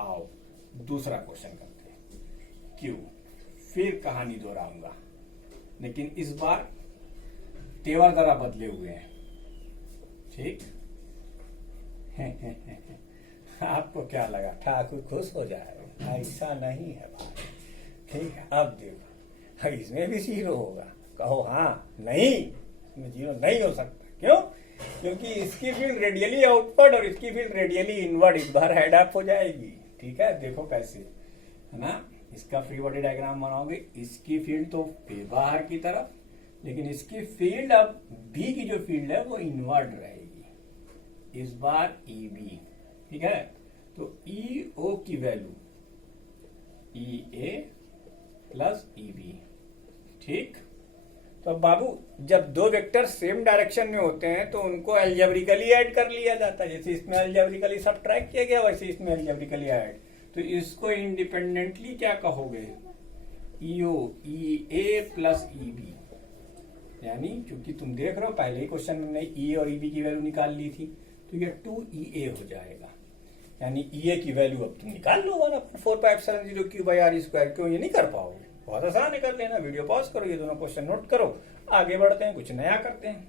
आओ दूसरा क्वेश्चन करते हैं। क्यों, फिर कहानी दोहराऊंगा, लेकिन इस बार तेवर जरा बदले हुए हैं। ठीक आपको क्या लगा ठाकुर खुश हो जाएगा? ऐसा नहीं है भाई। ठीक है, अब देखो इसमें भी जीरो होगा। कहो हाँ, नहीं, इसमें जीरो नहीं हो सकता। क्यों? क्योंकि इसकी फील्ड रेडियली आउटवर्ड और इसकी फील्ड रेडियली इनवर्ड इस बार हेड अप हो जाएगी। ठीक है, देखो कैसे है ना। इसका फ्री बॉडी डायग्राम बनाओगे, इसकी फील्ड तो बाहर की तरफ, लेकिन इसकी फील्ड अब बी की जो फील्ड है वो इनवर्ड रहेगी इस बार ई बी। ठीक है, तो ई ओ की वैल्यू ई ए प्लस ई बी। ठीक, तो बाबू जब दो वेक्टर सेम डायरेक्शन में होते हैं तो उनको एल्जेब्रिकली ऐड कर लिया जाता है। जैसे इसमें एल्जेब्रिकली सब्ट्रैक्ट किया गया, वैसे इसमें एल्जेब्रिकली ऐड। तो इसको इंडिपेंडेंटली क्या कहोगे? ईओ ई ए प्लस ई बी। यानी क्योंकि तुम देख रहे हो पहले ही क्वेश्चन में हमने ई और ई बी की वैल्यू निकाल ली थी, तो ये 2EA हो जाएगा। यानी EA की वैल्यू अब तुम निकाल लो 1/4πε0 Q/r²। क्यों ये नहीं कर पाओगे? बहुत आसान है, कर लेना। वीडियो पॉज करो, ये दोनों क्वेश्चन नोट करो, आगे बढ़ते हैं, कुछ नया करते हैं।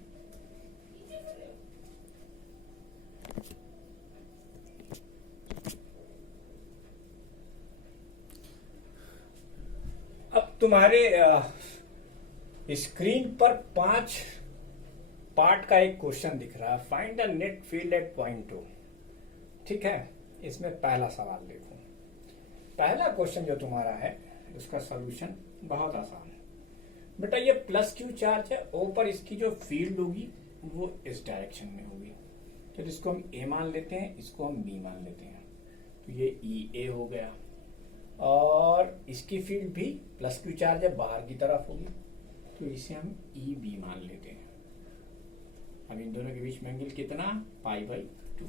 अब तुम्हारे स्क्रीन पर 5 पार्ट का एक क्वेश्चन दिख रहा है, find the net field eight point O। ठीक है, इसमें पहला सवाल देखो। पहला क्वेश्चन जो तुम्हारा है उसका सॉल्यूशन बहुत आसान है बेटा। ये प्लस क्यू चार्ज है, ओ पर इसकी जो फील्ड होगी वो इस डायरेक्शन में होगी। तो इसको हम ए मान लेते हैं, इसको हम बी मान लेते हैं। तो ये ई ए हो गया, और इसकी फील्ड भी प्लस क्यू चार्ज है, बाहर की तरफ होगी, तो इसे हम ई बी मान लेते हैं। अब इन दोनों के बीच में एंगल कितना? π/2।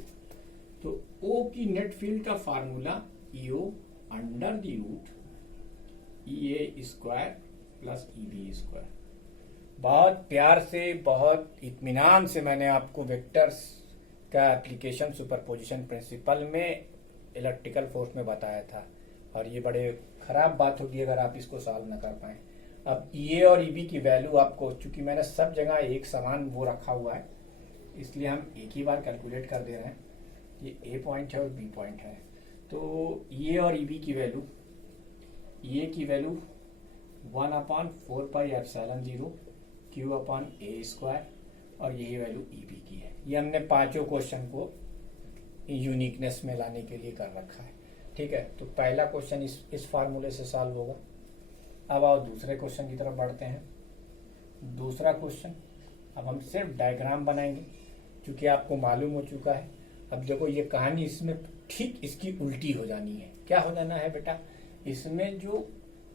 तो O की नेट फील्ड का formula EO under the root EA² plus EB²। बहुत प्यार से, बहुत इत्मीनान से मैंने आपको वेक्टर्स का एप्लीकेशन सुपरपोजिशन प्रिंसिपल में इलेक्ट्रिकल फोर्स में बताया था, और ये बड़े खराब बात होगी अगर आप इसको सॉल्व न कर पाए। अब EA और EB की वैल्यू आपको, चूंकि मैंने सब जगह एक समान वो रखा हुआ है, इसलिए हम एक ही बार कैलकुलेट कर दे रहे हैं। ये A पॉइंट है और B पॉइंट है। तो EA और EB की वैल्यू, EA की वैल्यू 1/4πε0 Q/A², और यही वैल्यू EB की है। ये हमने पांचों क्वेश्चन को यूनिकनेस में लाने के लिए कर रखा है। ठीक है, तो पहला क्वेश्चन इस फार्मूले से सॉल्व होगा। अब आओ दूसरे क्वेश्चन की तरफ बढ़ते हैं। दूसरा क्वेश्चन, अब हम सिर्फ डायग्राम बनाएंगे क्योंकि आपको मालूम हो चुका है। अब देखो ये कहानी इसमें ठीक इसकी उल्टी हो जानी है। क्या हो जाना है बेटा? इसमें जो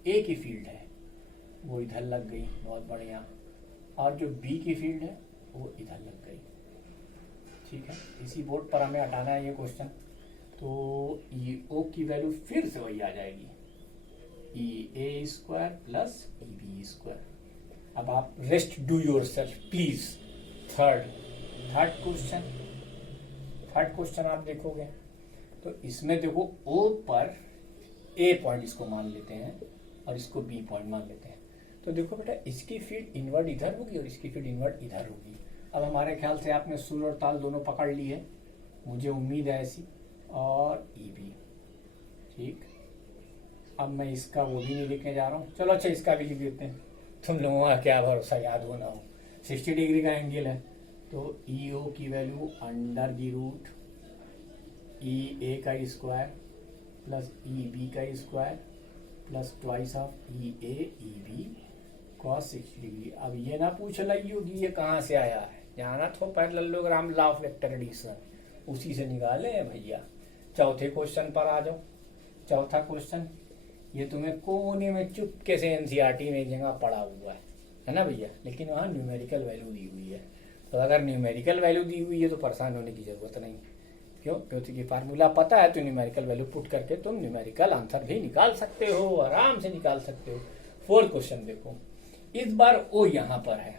ए की फील्ड है वो इधर लग गई, बहुत बढ़िया, और जो बी की फील्ड है वो इधर लग गई। ठीक है, इसी बोर्ड पर हमें हटाना है ये क्वेश्चन। तो ई ओ की वैल्यू फिर से वही आ जाएगी, EA² प्लस EB²। अब आप rest do your self please. Third question आप देखोगे तो इसमें देखो O पर A पॉइंट इसको मान लेते हैं और इसको B पॉइंट मान लेते हैं। तो देखो बेटा, इसकी फील्ड इनवर्ड इधर होगी और इसकी फील्ड इनवर्ड इधर होगी। अब हमारे ख्याल से आपने सुर और ताल दोनों पकड़ ली है, मुझे उम्मीद है ऐसी, और EB। ठीक, अब मैं इसका वो भी नहीं लिखने जा रहा हूँ। चलो अच्छा, इसका भी लिख देते हैं, तुम लोगों का क्या भरोसा याद हो ना हो। 60 डिग्री का एंगल है, तो EO की value under the root EA का स्क्वायर प्लस EB का square plus twice of EA EB cos 60 degree. अब ये ना पूछ लगी होगी ये कहाँ से आया है, जाना तो parallelogram law of vector addition, उसी से निकाले हैं भैया। चौथे क्वेश्चन पर आ जाओ। चौथा क्वेश्चन ये तुम्हें कोने में चुपके से एनसीईआरटी में एक जगह पड़ा हुआ है ना भैया, लेकिन वहाँ न्यूमेरिकल वैल्यू दी हुई है। तो अगर न्यूमेरिकल वैल्यू दी हुई है तो परेशान होने की जरूरत नहीं। क्यों? क्योंकि फार्मूला पता है, तो न्यूमेरिकल वैल्यू पुट करके तुम न्यूमेरिकल आंसर भी निकाल सकते हो, आराम से निकाल सकते हो। फोर्थ क्वेश्चन देखो, इस बार O यहाँ पर है,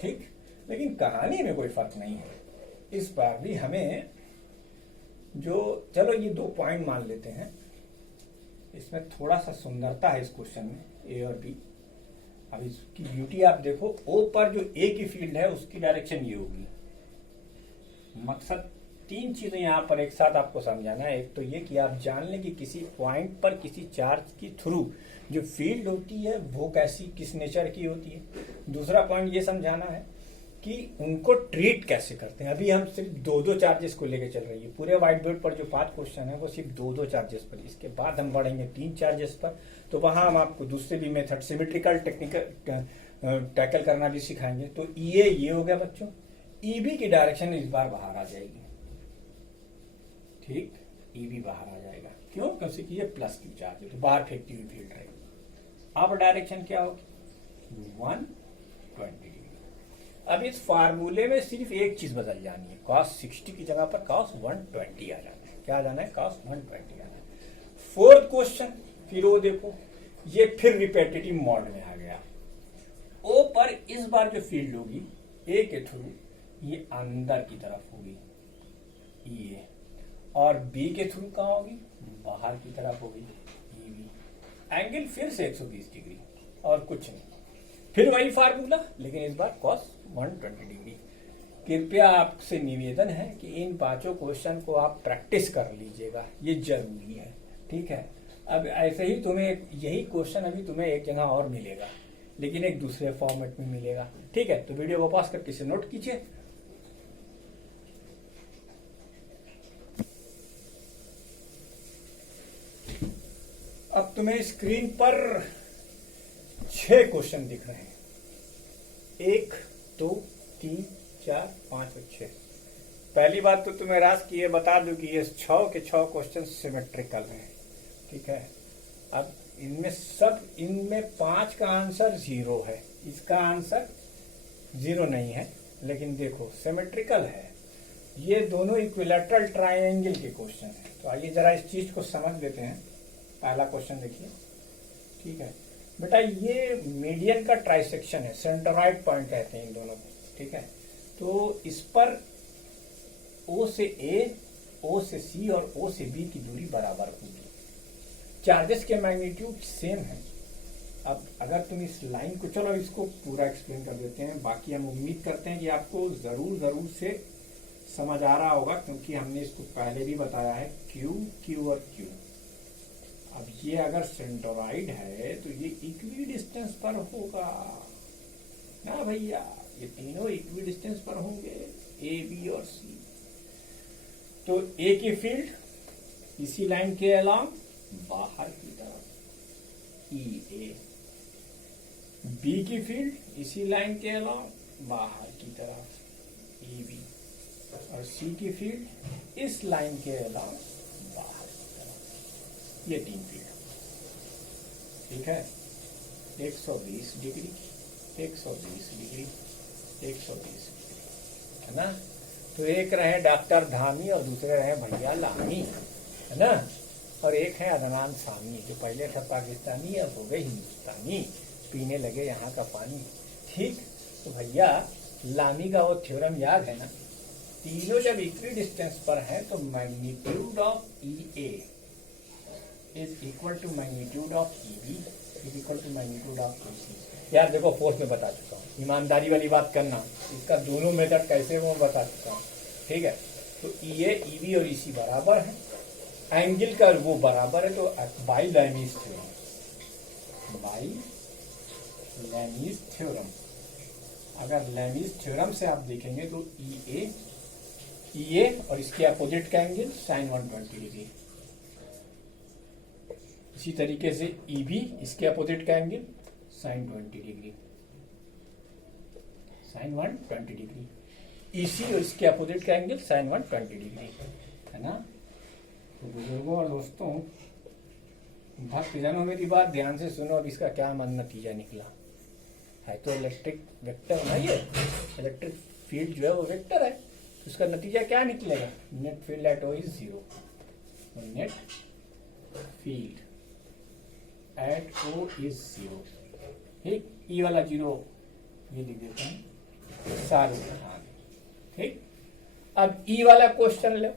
ठीक, लेकिन कहानी में कोई फर्क नहीं है। इस बार भी हमें जो चलो ये 2 पॉइंट मान लेते हैं, इसमें थोड़ा सा सुंदरता है इस क्वेश्चन में, ए और बी। अब इसकी ब्यूटी आप देखो, ओ पर जो ए की फील्ड है उसकी डायरेक्शन ये होगी। मकसद 3 चीजें यहाँ पर एक साथ आपको समझाना है। एक तो ये कि आप जान लें कि किसी पॉइंट पर किसी चार्ज की थ्रू जो फील्ड होती है वो कैसी, किस नेचर की होती है। दूसरा पॉइंट ये समझाना है कि उनको ट्रीट कैसे करते हैं। अभी हम सिर्फ 2-2 चार्जेस को लेकर चल रही है। पूरे व्हाइट बोर्ड पर जो 5 क्वेश्चन है वो सिर्फ 2-2 चार्जेस पर, इसके बाद हम बढ़ेंगे 3 चार्जेस पर। तो वहां हम आपको दूसरे भी मेथड, सिमेट्रिकल टेक्निकल टैकल करना भी सिखाएंगे। तो ये हो गया बच्चों। ईबी की डायरेक्शन इस बार बाहर आ जाएगी, ठीक, ईबी बाहर आ जाएगा। क्यों? क्योंकि ये प्लस की चार्ज है तो बाहर फेंकती हुई फील्ड रहेगी। अब डायरेक्शन क्या होगी? 120 डिग्री। अब इस फार्मूले में सिर्फ एक चीज बदल जानी है, cos 60 की जगह पर cos 120 आ जाना है। क्या आ जाना है? cos 120 आना है। 4th क्वेश्चन फिर वो देखो, ये फिर रिपीटेटिव मोड में आ गया। ओ पर इस बार जो फील्ड होगी ए के थ्रू, ये अंदर की तरफ होगी ये, और बी के थ्रू कहाँ होगी? बाहर की तरफ होगी ईबी। एंगल फिर से 120 डिग्री और कुछ नहीं, फिर वही फार्मूला, लेकिन इस बार cos 120 डिग्री। कृपया आपसे निवेदन है कि इन 5 क्वेश्चन को आप प्रैक्टिस कर लीजिएगा, ये जरूरी है, ठीक है। अब ऐसे ही तुम्हें यही क्वेश्चन अभी तुम्हें एक जगह और मिलेगा, लेकिन एक दूसरे फॉर्मेट में मिलेगा, ठीक है। तो वीडियो को पॉज करके इसे नोट कीजिए। अब तुम्हें स्क्रीन पर 6 क्वेश्चन दिख रहे हैं, 1, 2, 3, 4, 5 और 6। पहली बात तो तुम्हें राज की ये बता दूं कि ये 6 के 6 क्वेश्चन सिमेट्रिकल हैं, ठीक है। अब इनमें 5 का आंसर 0 है, इसका आंसर 0 नहीं है, लेकिन देखो सिमेट्रिकल है। ये दोनों इक्विलैटरल ट्रायंगल के क्वेश्चन हैं। तो आइए जरा इस चीज को समझ लेते हैं। पहला क्वेश्चन देखिए, ठीक है बेटा, ये मीडियन का ट्राइसेक्शन है, सेंटरॉइड पॉइंट कहते हैं इन दोनों को, ठीक है। तो इस पर ओ से ए, ओ से सी और ओ से बी की दूरी बराबर होगी। चार्जेस के मैग्नीट्यूड सेम है। अब अगर तुम इस लाइन को, चलो इसको पूरा एक्सप्लेन कर देते हैं, बाकी हम उम्मीद करते हैं कि आपको जरूर से समझ आ रहा होगा, क्योंकि हमने इसको पहले भी बताया है, क्यू, क्यू और क्यू। अब ये अगर सेंटरॉइड है तो ये इक्वी डिस्टेंस पर होगा ना भैया, ये तीनों इक्वी डिस्टेंस पर होंगे, ए, बी और सी। तो ए की फील्ड इसी लाइन के अलांग बाहर की तरफ ई ए, बी की फील्ड इसी लाइन के अलांग बाहर की तरफ ई बी, और सी की फील्ड इस लाइन के अलांग बाहर की तरफ। ये 3 फील्ड, ठीक है। 120 डिग्री, 120 डिग्री, 120 डिग्री, है ना। तो एक रहे डॉक्टर धामी और दूसरे रहे भैया लामी, है ना। और एक है अदनान सामी, जो पहले था पाकिस्तानी अब हो गए हिंदुस्तानी, पीने लगे यहाँ का पानी, ठीक। तो भैया लामी का वो थ्योरम याद है ना, तीनों जब इक्वी डिस्टेंस पर है तो magnitude of E A is equal to magnitude of E B is equal to magnitude of E C. यार देखो फोर्स में बता चुका हूँ, ईमानदारी वाली बात करना, इसका दोनों मेथड कैसे वो बता चुका हूँ, ठीक है। तो ई ए, ई बी और ई सी बराबर है, एंगल का वो बराबर है, तो बाई लैमीज थ्योरम, बाई लैमीज थ्योरम, अगर लैमीज थ्योरम से आप देखेंगे तो ई ए और इसके अपोजिट का एंगल साइन 120 डिग्री, इसी तरीके से ई बी इसके अपोजिट का angle sine 20 degree, sine 120 degree, E C और इसके अपोजिट का एंगल साइन 120 डिग्री, है ना। तो बुजुर्गों और दोस्तों, भक्तजनों, मेरी बात ध्यान से सुनो। अब इसका क्या मन नतीजा निकला है, तो इलेक्ट्रिक वेक्टर ना, ये इलेक्ट्रिक फील्ड जो है वो वेक्टर है, तो इसका नतीजा क्या निकलेगा? Net field at O is 0, net field at O is 0, ठीक। ई वाला 0 ये लिख देते हैं, सारे, ठीक। अब ई वाला क्वेश्चन लो,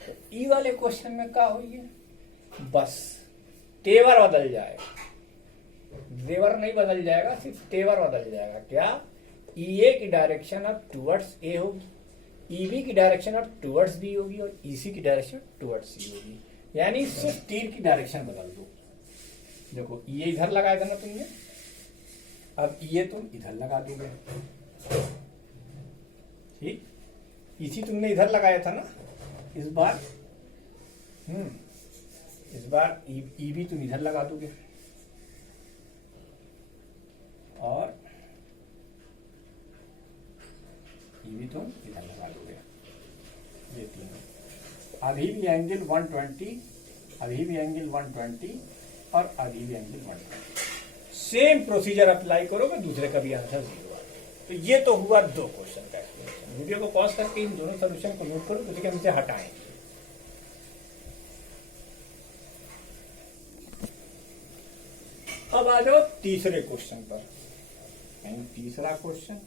तो ई वाले क्वेश्चन में क्या हुई है, बस तेवर बदल जाएगा, जेवर नहीं बदल जाएगा, सिर्फ तेवर बदल जाएगा। क्या, ई ए की डायरेक्शन अब टुवर्ड्स ए होगी, ईबी की डायरेक्शन अब टुवर्ड्स बी होगी, और ईसी की डायरेक्शन टुवर्ड्स सी होगी। यानी सिर्फ तीर की डायरेक्शन बदल दो। देखो ये इधर लगाया था ना तुमने, अब ये तुम इधर लगा दोगे, ठीक। इसी तुमने इधर लगाया था ना, इस बार इस बार ई भी तुम इधर लगा दोगे, और ई भी तुम इधर लगा दोगे। ये तीनों अभी भी एंगल 120, अभी भी एंगल 120, और अभी भी एंगल 120। सेम प्रोसीजर अप्लाई करोगे, दूसरे का भी आंसर 0 आ। तो ये तो हुआ 2 क्वेश्चन का एक्सप्लेनेशन। वीडियो को पॉज करके इन दोनों सोल्यूशन को नोट करो, उसी के नीचे हटाएं। अब आ जाओ तीसरे क्वेश्चन पर। तीसरा क्वेश्चन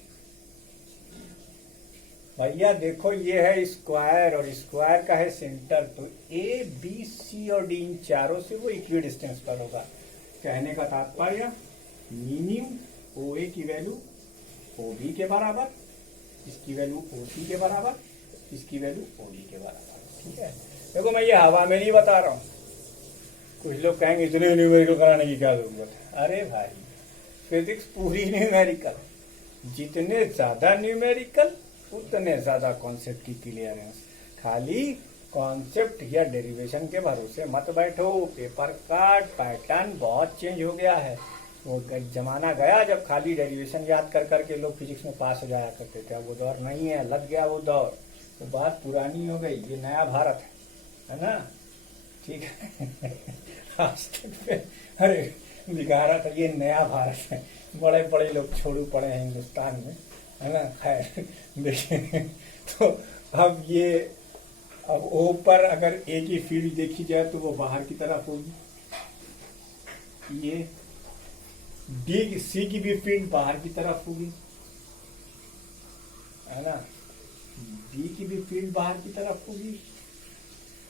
भैया देखो, ये है स्क्वायर, और स्क्वायर का है सेंटर, तो ए बी सी और डी इन चारों से वो इक्वी डिस्टेंस पर होगा। कहने का तात्पर्य, मिनिमम ओ ए की वैल्यू ओ बी के बराबर, इसकी वैल्यू ओ सी के बराबर, इसकी वैल्यू ओ डी के बराबर। ठीक है, देखो मैं ये हवा में नहीं बता रहा हूं। कुछ लोग कहेंगे इतने न्यूमेरिकल कराने की क्या जरूरत है। अरे भाई, फिजिक्स पूरी न्यूमेरिकल, जितने ज्यादा न्यूमेरिकल उतने ज्यादा कॉन्सेप्ट की क्लियरेंस। खाली कॉन्सेप्ट या डेरिवेशन के भरोसे मत बैठो। पेपर का पैटर्न बहुत चेंज हो गया है। वो जमाना गया जब खाली डेरिवेशन याद कर करके लोग फिजिक्स में पास हो जाया करते थे। अब वो दौर नहीं है, लग गया वो दौर, तो बात पुरानी हो गई। ये नया भारत है ना, ठीक है। आज तक अरे दिखा रहा था, ये नया भारत है, बड़े बड़े लोग छोड़ू पड़े हैं हिंदुस्तान में, है ना। खैर देखिए, तो अब ये, अब ओ पर अगर ए की फील्ड देखी जाए तो वो बाहर की तरफ होगी। ये डी सी की भी फील्ड बाहर की तरफ होगी, है ना। डी की भी फील्ड बाहर की तरफ होगी,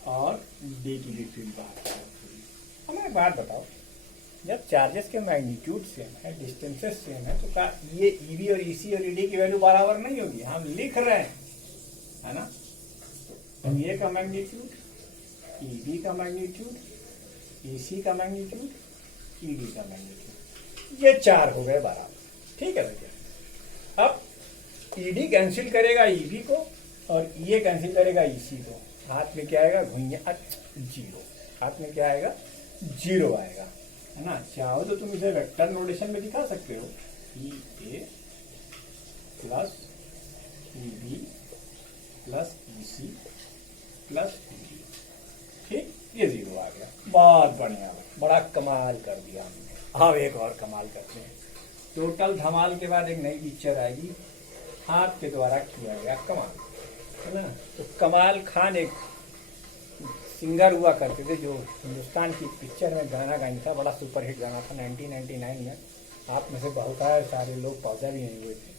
और डी की भी फील्ड बाहर की तरफ होगी। हमें बात बताओ, जब चार्जेस के मैग्नीट्यूड सेम है, डिस्टेंसेस सेम है, तो क्या ये ईवी और ईसी और ईडी की वैल्यू बराबर नहीं होगी? हम लिख रहे हैं, है ना। तो ए का मैग्नीट्यूड, ईबी का मैग्नीट्यूड, ईसी का मैग्नीट्यूड, ईडी का मैग्नीट्यूड, ये 4 हो गए बराबर। ठीक है भैया। अब ईडी कैंसिल करेगा ईबी को, और ये कैंसिल करेगा ईसी को। हाथ में क्या आएगा? घुइया 0। हाथ में क्या आएगा? 0 आएगा, है ना। चाहो तो तुम इसे वेक्टर नोटेशन में दिखा सकते हो, ई ए प्लस ई बी प्लस ई सी प्लस ई डी। ठीक, ये 0 आ गया। बहुत बढ़िया, बड़ा कमाल कर दिया हमने। अब एक और कमाल करते हैं। टोटल धमाल के बाद एक नई पिक्चर आएगी, हाथ के द्वारा किया गया कमाल, है ना। तो कमाल खान एक सिंगर हुआ करते थे, जो हिंदुस्तान की पिक्चर में गाना गाया था। बड़ा सुपरहिट गाना था 1999 में। आप में से बहुत सारे लोग पौधा भी नहीं हुए थे।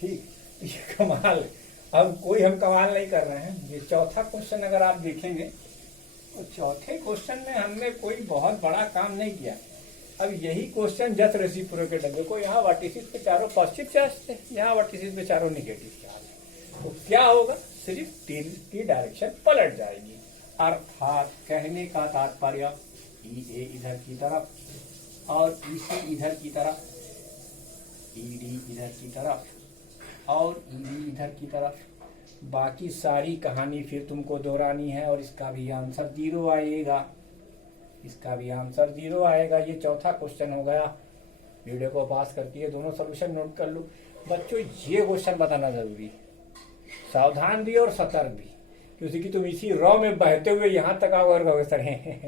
ठीक, ये कमाल। अब कोई हम कमाल नहीं कर रहे हैं। ये चौथा क्वेश्चन अगर आप देखेंगे, तो चौथे क्वेश्चन में हमने कोई बहुत बड़ा काम नहीं किया। अब यही क्वेश्चन जस्ट रेसिप्रोकेट है। देखो यहाँ वर्टिसेस पे चारों पॉजिटिव चार्ज थे, यहाँ वर्टिसेस पे चारों नेगेटिव चार्ज। तो क्या होगा? सिर्फ तीर की डायरेक्शन पलट जाएगी। अर्थात कहने का तात्पर्य, ई ए इधर की तरफ और ई सी इधर की तरफ, ई डी इधर की तरफ और ई बी इधर की तरफ। बाकी सारी कहानी फिर तुमको दोहरानी है, और इसका भी आंसर 0 आएगा। इसका भी आंसर 0 आएगा। ये चौथा क्वेश्चन हो गया। वीडियो को पास करके ये दोनों सोल्यूशन नोट कर लो बच्चों। ये क्वेश्चन बताना जरूरी है, सावधान भी और सतर्क भी, क्योंकि तुम इसी रॉ में बहते हुए यहाँ तक आओ और कहोगे सर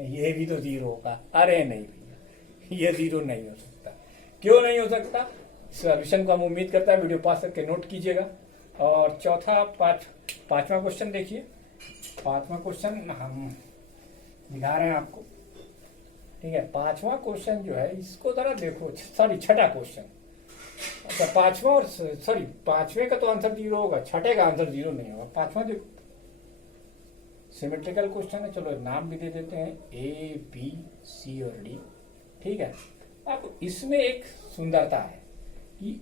ये भी तो 0 होगा। अरे नहीं भैया, ये 0 नहीं हो सकता। क्यों नहीं हो सकता? सोल्यूशन को हम उम्मीद करता है वीडियो पास करके नोट कीजिएगा। और चौथा पांचवा क्वेश्चन देखिए। पांचवा क्वेश्चन हम दिखा रहे हैं आपको, ठीक है। पांचवा क्वेश्चन जो है, इसको जरा देखो। सॉरी, छठा क्वेश्चन। अच्छा, पांचवा और सॉरी, पांचवे का तो आंसर 0 होगा, छठे का आंसर 0 नहीं होगा। पांचवा देखो, सिमेट्रिकल क्वेश्चन है, चलो नाम भी दे देते हैं ए बी सी और डी, ठीक है। अब इसमें एक सुंदरता है कि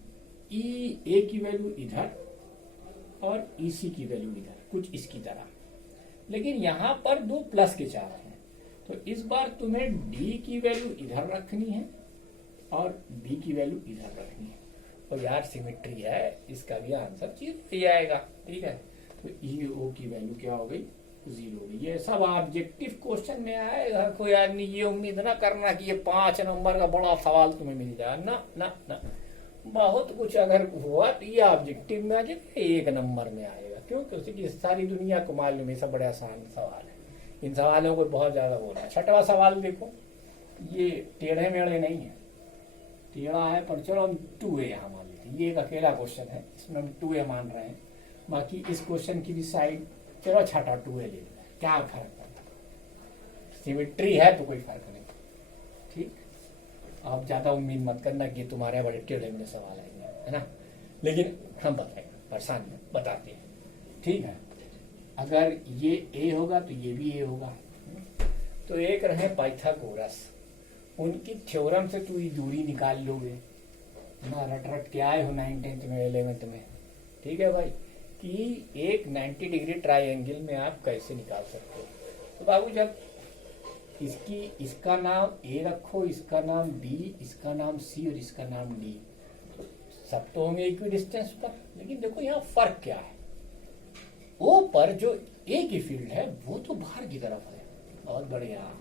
ई ए की वैल्यू इधर और ई सी की वैल्यू इधर, कुछ इसकी तरह, लेकिन यहां पर दो प्लस के चार्ज हैं, तो इस बार तुम्हें डी की वैल्यू इधर रखनी है और बी की वैल्यू इधर रखनी है। तो यार सिमेट्री है, इसका भी आंसर चीज ये आएगा, ठीक है। तो ई ओ की वैल्यू क्या हो गई, 0 हो गई। ये सब ऑब्जेक्टिव क्वेश्चन में आएगा, कोई आदमी ये उम्मीद ना करना कि ये 5 नंबर का बड़ा सवाल तुम्हें मिल जाए, ना ना ना। बहुत कुछ अगर हुआ तो ये ऑब्जेक्टिव में आ जाएगा, 1 नंबर में आएगा। क्यों? क्योंकि सारी दुनिया को मालूम है सब बड़े आसान सवाल है, इन सवालों को बहुत ज्यादा हो रहा है। 6वां सवाल देखो, ये टेढ़े मेढ़े नहीं है, टेढ़ा है, पर चलो हम 2A यहाँ मान लेते हैं। ये एक अकेला क्वेश्चन है, इसमें हम 2A मान रहे हैं। बाकी इस क्वेश्चन की भी साइड चलो 6 2A ले लेते हैं, क्या फर्क पड़ता है, सिमेट्री है तो कोई फर्क नहीं, ठीक। आप ज्यादा उम्मीद मत करना कि तुम्हारे बड़े टेढ़े मेढ़े सवाल आएंगे, है ना, लेकिन हम बताएंगे, परेशान नहीं, बताते हैं, ठीक है। अगर ये ए होगा तो ये भी ए होगा। तो एक रहे पाइथागोरस, उनकी थ्योरम से तू ये दूरी निकाल लोगे ना, रट रट के आए हो 9th 10th में 11th में, ठीक है भाई, कि एक 90 डिग्री ट्राइंगल में आप कैसे निकाल सकते हो। तो बाबू जब इसका नाम ए रखो, इसका नाम बी, इसका नाम सी और इसका नाम डी, तो सब तो होंगे इक्वी डिस्टेंस पर, लेकिन देखो यहाँ फर्क क्या है, ओ पर जो ए की फील्ड है वो तो बाहर की तरफ है, बहुत बढ़िया,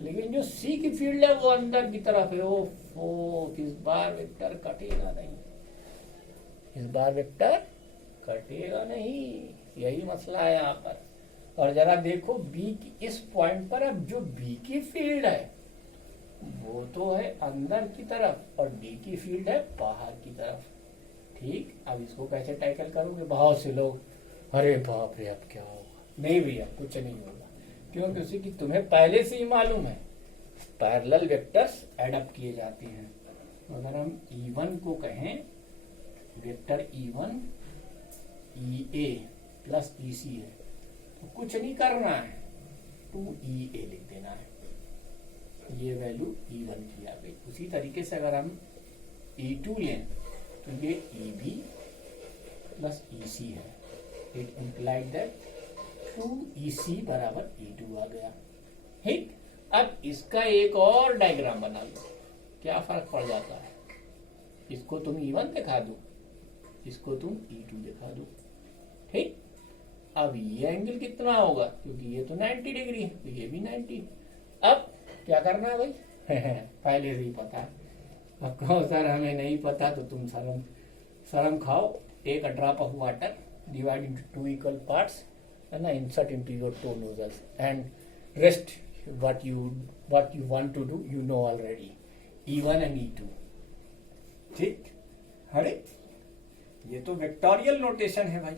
लेकिन जो सी की फील्ड है वो अंदर की तरफ है। ओ इस बार वेक्टर कटेगा नहीं, इस बार वेक्टर कटेगा नहीं, यही मसला है यहाँ पर। और जरा देखो बी की इस पॉइंट पर, अब जो बी की फील्ड है वो तो है अंदर की तरफ और डी की फील्ड है बाहर की तरफ, ठीक। अब इसको कैसे टैकल करोगे? बहुत से लोग अरे बाप रे अब क्या होगा, नहीं भैया कुछ नहीं होगा, क्योंकि उसी की तुम्हें पहले से ही मालूम है पैरेलल वेक्टर्स एडअप किए जाते हैं। तो अगर हम E1 को कहें vector E1 EA plus EC है, तो कुछ नहीं करना है, 2EA लिख देना है, ये वैल्यू E1 की आ गई। उसी तरीके से अगर हम E2 लें तो ये EB प्लस EC है, इट इम्प्लाइड दैट 2EC बराबर E2 आ गया, ठीक। अब इसका एक और डायग्राम बना लो, क्या फर्क पड़ जाता है, इसको तुम E1 दिखा दो, इसको तुम E2 दिखा दो, ठीक। अब ये एंगल कितना होगा, क्योंकि ये तो 90 डिग्री है तो ये भी 90। अब क्या करना है भाई पहले से ही पता है। अब कहो सर हमें नहीं पता, तो तुम शर्म खाओ, take a drop of water, divide into 2 equal parts, है ना, insert into your 2 nozzles and rest what you want to do you know already, E1 and E2, ठीक। अरे ये तो वेक्टोरियल नोटेशन है भाई।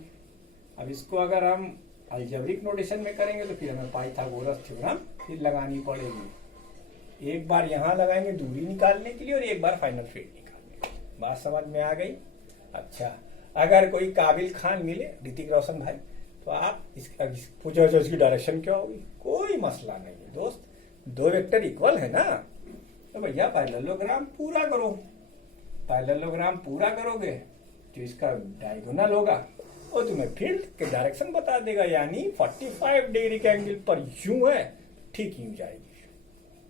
अब इसको अगर हम अलजेब्रिक नोटेशन में करेंगे तो फिर हमें पाइथागोरस थ्योरम फिर लगानी पड़ेगी, एक बार यहाँ लगाएंगे दूरी निकालने के लिए और एक बार फाइनल फील्ड निकालने के लिए। बात समझ में आ गई? अच्छा, अगर कोई काबिल खान मिले, ऋतिक रोशन भाई, तो आप पूछो इसकी डायरेक्शन क्या होगी, कोई मसला नहीं है दोस्त, 2 वेक्टर इक्वल है ना, तो भैया पैरेललोग्राम पूरा करो, पैरेललोग्राम पूरा करोगे तो इसका डायगोनल होगा वो तुम्हें फील्ड के डायरेक्शन बता देगा, यानी 45 डिग्री के एंगल पर यूं है, ठीक यूं जाएगी।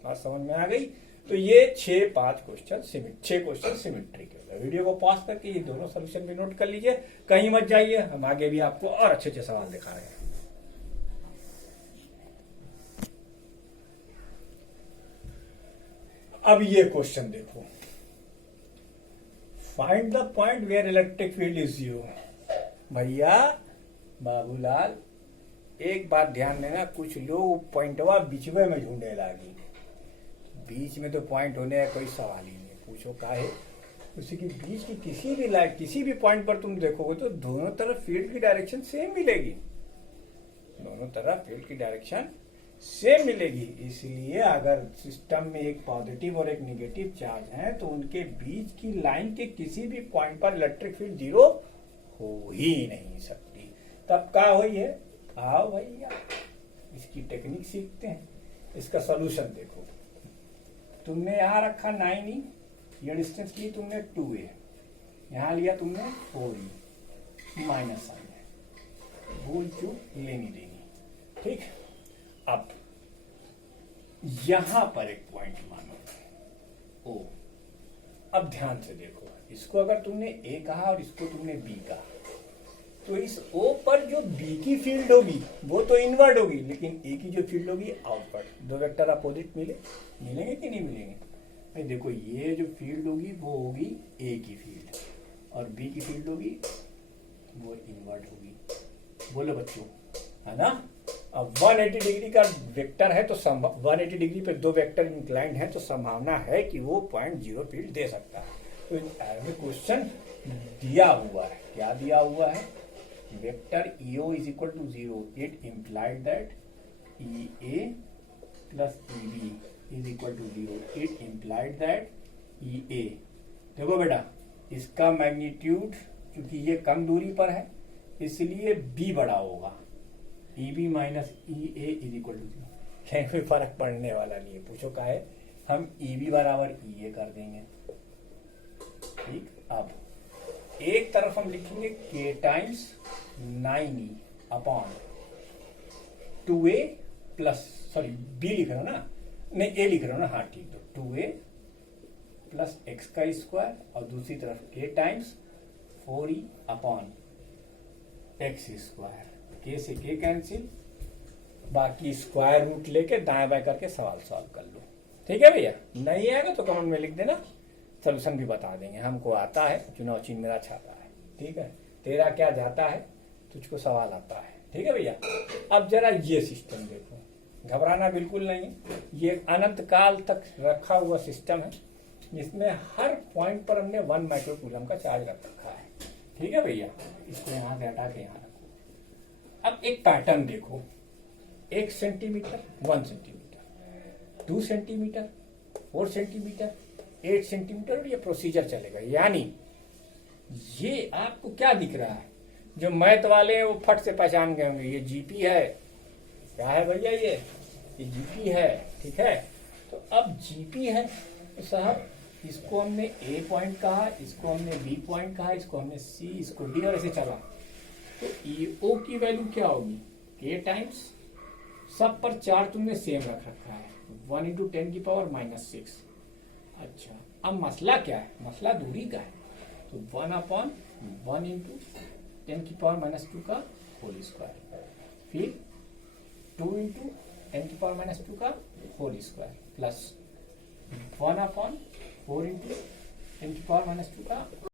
बात समझ में आ गई? तो ये 6 क्वेश्चन सिमेट्री के। वीडियो को पॉज करके ये दोनों सॉल्यूशन भी नोट कर लीजिए, कहीं मत जाइए, हम आगे भी आपको और अच्छे अच्छे सवाल दिखा रहे हैं। अब ये क्वेश्चन देखो, find the point where electric field is 0। भैया बाबूलाल एक बात ध्यान देना, कुछ लोग पॉइंटवा बीचवे में ढूंढने लगी, बीच में तो पॉइंट होने का कोई सवाल ही नहीं, पूछो काहे। उसी की बीच की किसी भी पॉइंट पर तुम देखोगे तो दोनों तरफ फील्ड की डायरेक्शन सेम मिलेगी, दोनों तरफ फील्ड की डायरेक्शन सेम मिलेगी। इसलिए अगर सिस्टम में एक पॉजिटिव और एक नेगेटिव चार्ज है तो उनके बीच की लाइन के किसी भी पॉइंट पर इलेक्ट्रिक फील्ड 0 हो ही नहीं सकती। तब क्या हुई है, आओ भैया, इसकी टेक्निक सीखते हैं। इसका सॉल्यूशन देखो, तुमने यहाँ रखा 9e, ये डिस्टेंस ली तुमने 2a, यहाँ लिया तुमने 4e, माइनस साइन है, भूल चूक लेनी देनी, ठीक। अब यहां पर एक पॉइंट मानो ओ। अब ध्यान से देखो, इसको अगर तुमने ए कहा और इसको तुमने बी कहा, तो इस ओ पर जो बी की फील्ड होगी वो तो इनवर्ड होगी, लेकिन ए की जो फील्ड होगी आउटवर्ड। दो वेक्टर अपोजिट मिलेंगे कि नहीं मिलेंगे? भाई देखो, ये जो फील्ड होगी वो होगी ए की फील्ड, और बी की फील्ड होगी वो इनवर्ड होगी। बोलो बच्चों, है ना? अब 180 डिग्री का वेक्टर है तो 180 डिग्री पे दो वेक्टर इंक्लाइंड है, तो संभावना है कि वो पॉइंट जीरो फील्ड दे सकता है। तो क्वेश्चन दिया हुआ है, क्या दिया हुआ है? Vector EO is equal to 0, it implied that EA plus EB is equal to 0, it implied that EA। देखो बेटा, इसका मैग्नीट्यूड क्योंकि ये कम दूरी पर है इसलिए B बड़ा होगा, EB minus EA is equal to 0। कहीं कोई फर्क पड़ने वाला नहीं है। पूछो का है, हम EB बराबर EA कर देंगे, ठीक। अब एक तरफ हम लिखेंगे K times 9E upon 2A plus, sorry B लिख रहे हो ना, नहीं A लिख रहे हो ना, हाँ ठीक। तो 2A प्लस x का स्क्वायर, और दूसरी तरफ K times 4E upon x square. K से K कैंसिल, बाकी स्क्वायर रूट लेके दाएं बाएं करके सवाल सॉल्व कर लो, ठीक है भैया। नहीं आएगा तो कमेंट में लिख देना, सोल्यूशन भी बता देंगे। हमको आता है, चुनाव चिन्ह मेरा छाता है, ठीक है। तेरा क्या जाता है, तुझको सवाल आता है, ठीक है भैया। अब जरा ये सिस्टम देखो, घबराना बिल्कुल नहीं, ये अनंत काल तक रखा हुआ सिस्टम है, जिसमें हर पॉइंट पर हमने 1 माइक्रोकूलम का चार्ज रख रखा है, ठीक है भैया। इसको यहाँ से हटा के यहाँ रखो। अब एक पैटर्न देखो, 1 centimetre, 1 centimetre, 2 centimetre, 4 centimetre, 8 centimetre, और ये प्रोसीजर चलेगा। यानी ये आपको क्या दिख रहा है? जो मैथ वाले हैं वो फट से पहचान गए होंगे, ये जीपी है। क्या है भैया? ये जीपी है, ठीक है। तो अब जीपी है तो साहब, इसको हमने ए पॉइंट कहा, इसको हमने बी पॉइंट कहा, इसको हमने सी, इसको डी, और ऐसे चला। तो ईओ की वैल्यू क्या होगी? के टाइम्स, सब पर चार्ज तुमने सेम रख रखा है, 1 इंटू 10 की पावर माइनस 6। अच्छा, अब मसला क्या है? मसला दूरी का है, तो 1 अपॉन 1 इंटू 10 की पावर माइनस 2 का होल स्क्वायर, फिर 2 इंटू 10 की पावर माइनस 2 का whole square, plus 1 upon 4 into 10 की पावर माइनस 2 का